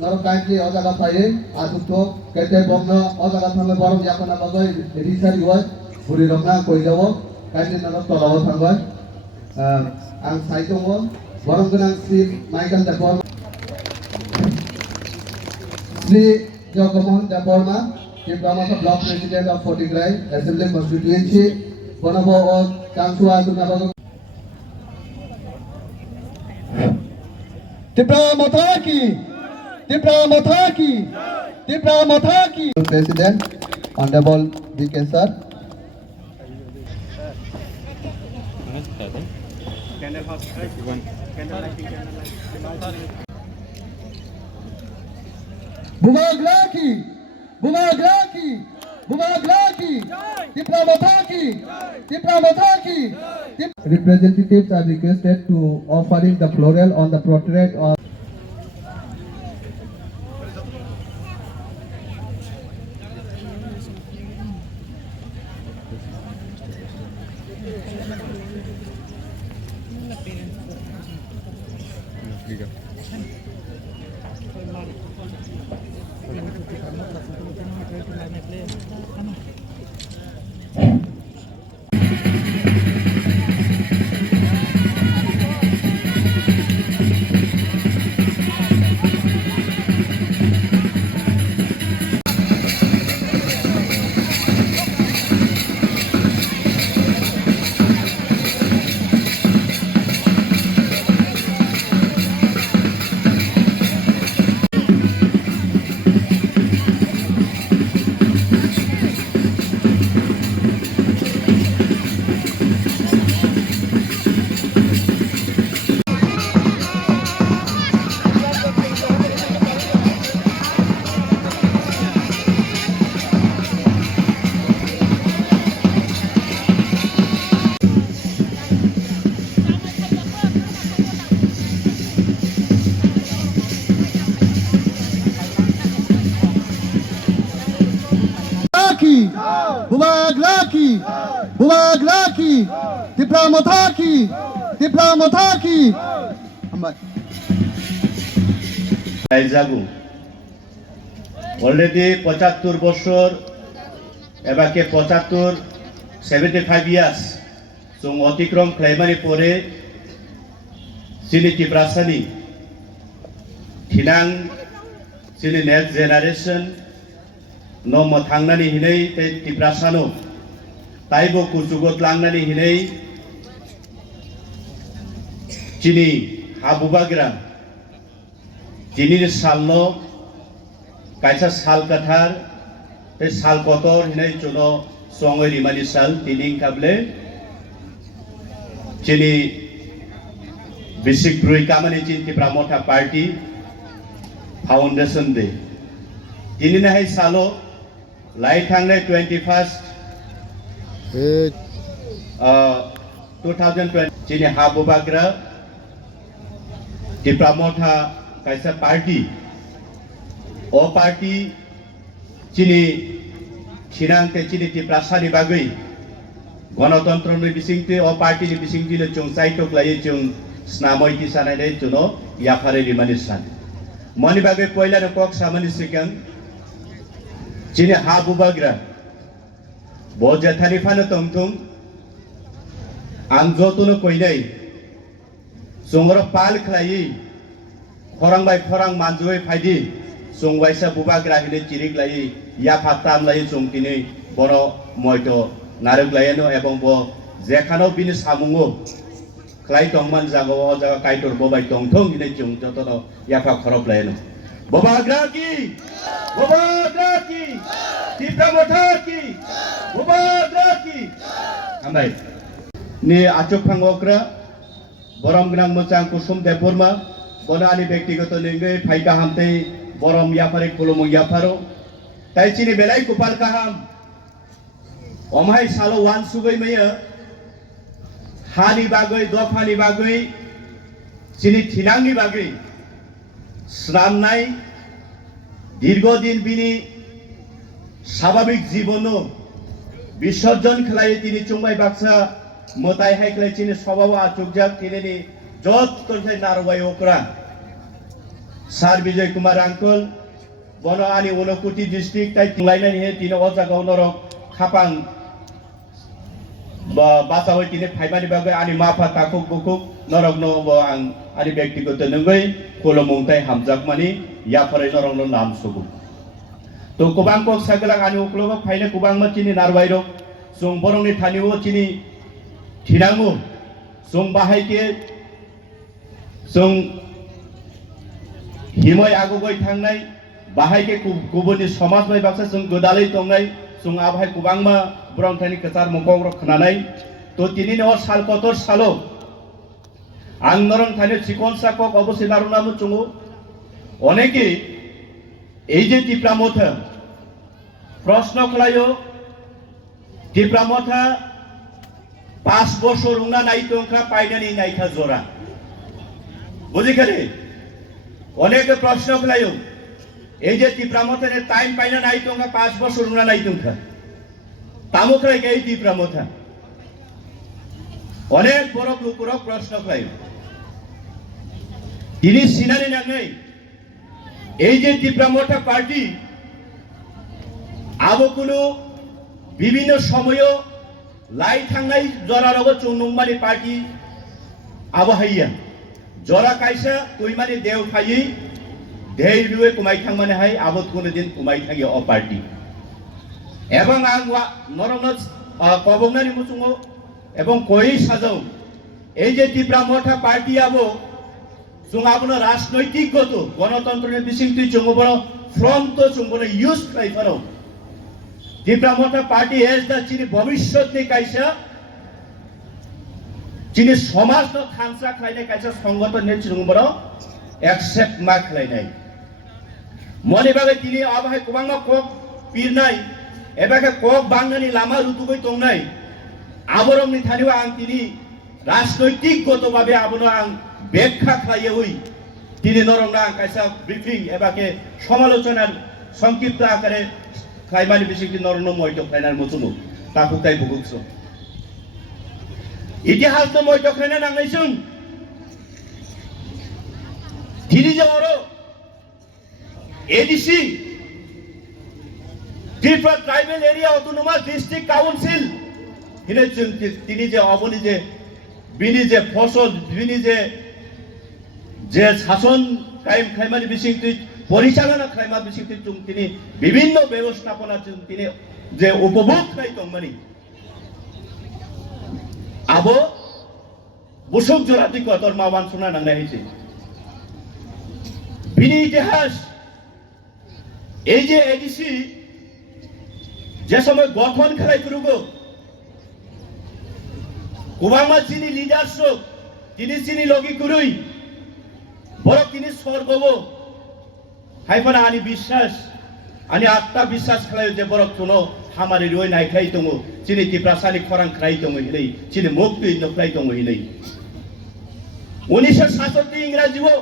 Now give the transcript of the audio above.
naro kindly ojaga paye atukto kete bomno ojaga thangle borom yakona bagoi risari hoy buri rokna koi jawo kindly naro tolawo thangoi ang saitongo borom gunang Sri Michael Dapor Sri Jogamohan Daporma Chief Brahmasa Block President of Fortigrai Assembly Constituency Bonobo or Kangsua Tunabago Tipra Mothaki President Honorable D.K. Sir Bumaglaki Tipra Mothaki Representatives are requested to offering the floral on the portrait of Bumaglaki Tipra Mothaki যাগু already 75 বছর এবাকে 75 years जों অতিক্রম খাইমানি পরে সিনি টিপ্রাসানি ঠিনাং সিনি next generation নম থাংনানি হিनै টিপ্রাসানো তাইবো কুजुगत लांनानि हिनै चिनि हाबुबाग्रा जिनि सालनो कायसा साल कथार ते साल कतर हिनै चुनो सोंगै रिमानि साल तिनिं काबले चिनि बिसिक ब्रुइ कामानि चिन्ति प्रामोथा पार्टी फाउंडेशन दे तिनि नाहाय सालो लाई थांनाय 21 2020 चिनि हाबुबाग्रा टिप्रामोथा कायसा पार्टी ओ पार्टी चिनि थिनांते चिनि टिप्रासानि बागै गणतन्त्रनि बिसिंते ओ पार्टीनि बिसिंतिले जों साइटोक्लायै जों स्नामयति सानायनै जुनो याफारे रिमानि सान मनि बागै पहिलानो कक सामानि सिगां चिनि हाबुबाग्रा बजेथानि फानो तंथुं आं जतुनो कइनै जोंर पाल खलायै खरांबाय खरां मानजुयै फायदि जोंवाइसा बुबाग्रा हिनै चिरिगलायै या फातामलायै जोंतिनै बर मयतो नारगलायनो एबं ब जेखानो बिनि सामुङो खलाय तंमान जागो अ जागा काइटर बबाय तंथं हिनै जों जतनो याफा खरबलायनो बुबाग्रा की टिप्रा मोथाकी बुबाग्रा की हामबाय नि आचुक फांगोक्रा बरम गनां मोजां कुसुम देबरमा बनानि व्यक्तिगत लिंगै फाइका हामते बरम याफारे खुलुमु याफारो ताइचिनि बेलाय कुपाल काहाम अमाय सालो वान सुगै मैया हानि बागै दफानि बागै चिनि थिनांनि बागै स्रामनाय दीर्घदिन बिनि स्वाभाविक जीवनो विसर्जन खलाय तिनि चुंबाय बाक्सा मोताय हायखलाय चिनि स्वभाव आचुकजाक तिनि जत करथाय नारबाय ओकरा Sar Bijay Kumar Angkul bono ani Ulukuti district tai tinglainai he tino o jagao norok khapang basa hoi tini phaimani bagai ani mafa takuk bukuk norok no bo ang ani byaktigoto nungoi kolomong tai hamjakmani yafarai norok no nam sugu to kubang kok sagelang ani uklogo phaine kubang ma chini narwairo sung borong ni thaniwo chini thirangu sung bahai ke sung himoy agogoi thangnai bahai ke kubuni samaj bai baksa sung godalai tongnai sung abhai kubang ma borong thani kachar mokong rok khnanai to tini no sal kotor salo ang norong thani chikon sakok obosi narunamu chungu oneke এই যে টিপ্রামথা প্রশ্ন খলায়ো টিপ্রামথা 5 বছর উংনা নাই তোংখা পাইনানি নাইখা জোরা বুঝিখানে অনেক প্রশ্ন খলায়ো এই যে টিপ্রামথানে time পাইনা নাই তোংখা 5 বছর উংনা নাই তোংখা তামুখরাই গে টিপ্রামথা অনেক বড় লোকরক প্রশ্ন খলায়ো তিনি সিনারি নাঙ্গাই এই যে টিপ্রামথা পার্টি আবকুলো বিভিন্ন সময় লাই থাঙ্গাই জরারগ চৌনংমানি পার্টি আবহাইয়া জরা কাইসা কইমানি দেও খাই দেই রুয়ে কুমাই থাংমানি হাই আবত কোনো দিন কুমাই থাকি অ পার্টি এবং আং নরমন কবংনানি মুচুঙো এবং কই সাজাও এই যে টিপ্রামথা পার্টি আবো जों आबनो राजनैतिकगत गणतन्त्रनि बिसिंति जों बरो फ्रंट जों बरो यूज खाइफारो टिप्रामथा पार्टी हेज द चिनि भविष्यतनि काइसा चिनि समाज न खानसा खाइनाय काइसा संगठननि जों बरो एक्सेप्ट मा खाइनाय मनि बागै तिनि आबहाय गोबांमा कक पिरनाय एबाके कक बांगनानि लामा रुतुबै तंनाय आबरमनि थानिवा आं तिनि राजनैतिकगतभावे आबनो आं ব্যাখ্যা খাইয়ে হই তিনি নরমনা কাইসা ব্রিফিং এবাকে সমালোচনার সংক্ষিপ্ত আকারে খাইমানি বিশিষ্ট নরম মৈত খাইনার মতুনো তাকুতাই বুগুকছ ইতিহাস তো মৈত খাইনা নাংনাইছুং তিনি যে ওর ADC Tripura tribal area autonomous district council তিনি যে অবনি যে বিনি যে ফসল বিনি যে শাসন কায়েম খাইমানি বিশিংতি পরিচালনা খাইমা বিশিংতি তিনি বিভিন্ন ব্যবস্থাপনা তিনি যে উপভোগ খাই তংমানি আবো বসুক জরাতি কতর মাওয়ান শোনা নাংনাই হইছে বিনি ইতিহাস এই যে এডিসি যে সময় গঠন খেলাই ফুরুগো কুবামা চিনি লিডারশিপ তিনি চিনি লগি কুরুই বড় তিনি স্বর্গব হাইফানা আনি বিশ্বাস আনি আত্মা বিশ্বাস খালায় যে বড় কোনো হামারি রই নাই খাই দङ চিনি টিপ্রাসানি খরাং খাই দङ হিলাই চিনি মুক্তি নফলাই দङ হিলাই 1967 ইংরাজিও